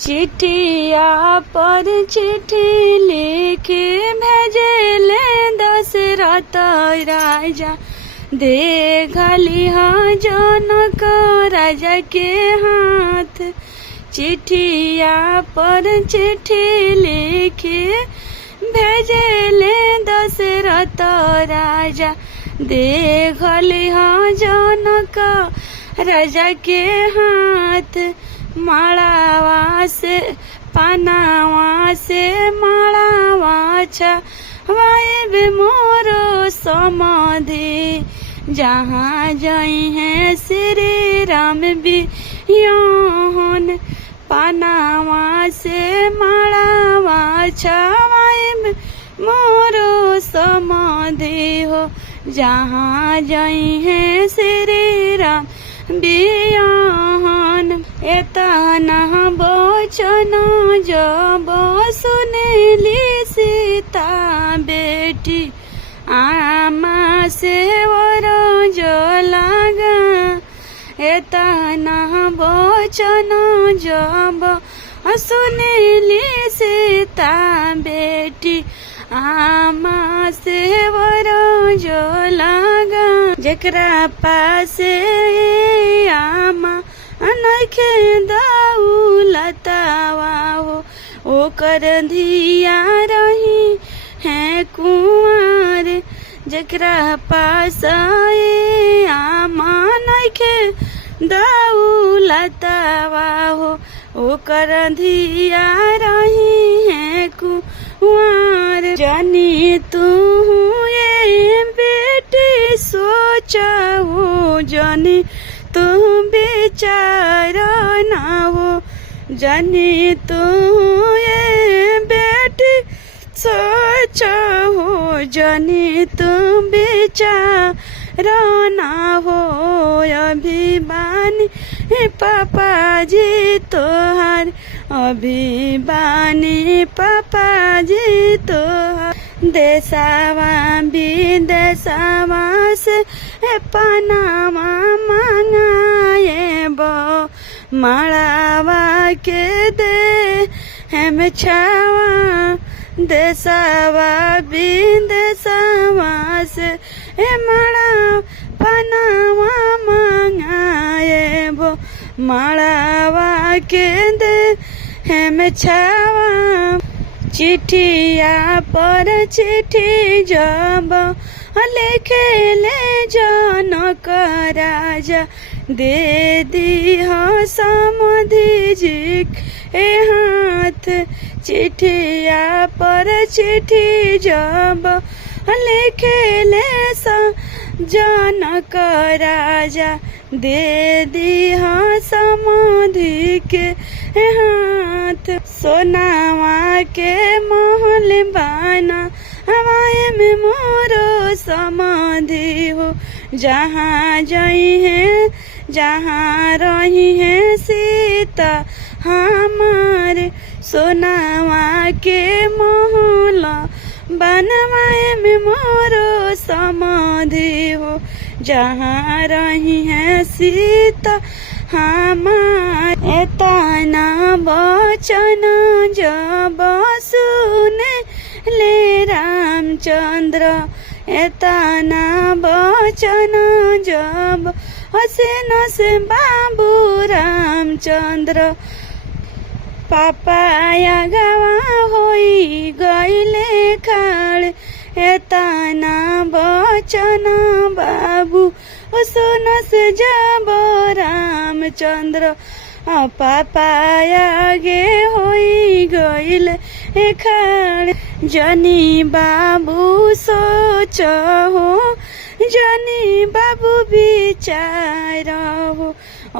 चिट्ठिया पर चिट्ठी लिखे भेजले दशरथ राजा। देखली हाँ जनक राजा के हाथ। चिट्ठिया पर चिट्ठी लिखे भेजले दशरथ राजा। देखली हाँ जनक राजा के हाथ। मालावा से पानावा से मालावा छवाए बे मोरो समाधि। जहाँ जाई है श्री राम बियाहन। पानावा से मालावा छवाए बे मोरो समाधि हो। जहाँ जाई है श्री राम बियाहन। एतना वचन जब सुनेली सीता बेटी। आमा से वर जो लगा। एतना वचन जब सुनेली सीता बेटी। आमा से वर जो लगा। जेकरा पासे आमा नइखे दौलतवा हो। ओकर धिया रही है कुंवर। जेकरा पास आमा नइखे दौलतवा हो। ओकर धिया रही है कुंवर। जानी तू ये बेटी सोचो। जानी तू बेचार ना हो। जानी तू ये बेटी सोचो। जानी तू बेचार ना हो। अभिमानी पापा जी तोहार। अभिमानी पापा जी तोहार। देशवा विदेशवा से पनामा मांगाए बो। मालावा के दे हम छावा। देशवा विदेशवा से माला पनामा मांगाए बो। मालावा के दे हम छावा। चिट्ठिया पर चिट्ठी जब लिखेले जनक राजा। दे दी समधि जी के हाथ। चिट्ठिया पर चिट्ठी जब लिखेले जनक राजा। दे दी समधि के हाथ। सोनावा के महल बना हवाए में मोरो समाधि हो। जहाँ जाई है जहाँ रही है सीता हमारे। सोनावा के महल बनवाए में मोरो समाधि हो। जहाँ रही है सीता हमार। एतना वचन जब सुने ले रामचंद्र। एतना वचन जब हसन से बाबू रामचंद्र। पापाया गवा होई गईले खाड़। एतना वचन बाबू सुन से जब रामचंद्र। पापाया गे होई गईल खाड़। जनी बाबू सोच हो। जनी बाबू विचार हो।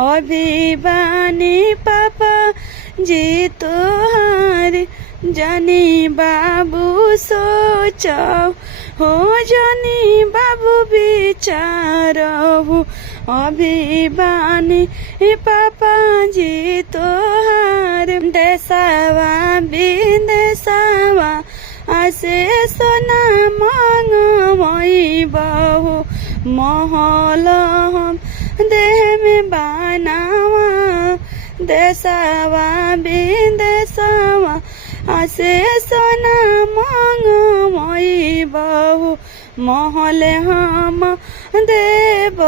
अभिमानी पापा जी तोहार। जनी बाबू सोच हो। जनी बाबू विचार हो। अभिमानी पापा जी तोहार। देशवा विदेशवा आसे सोना मांगवई बहु। महल हम देह में बनावा। देशवा आसे सोना मंगमई बहु महले हम देव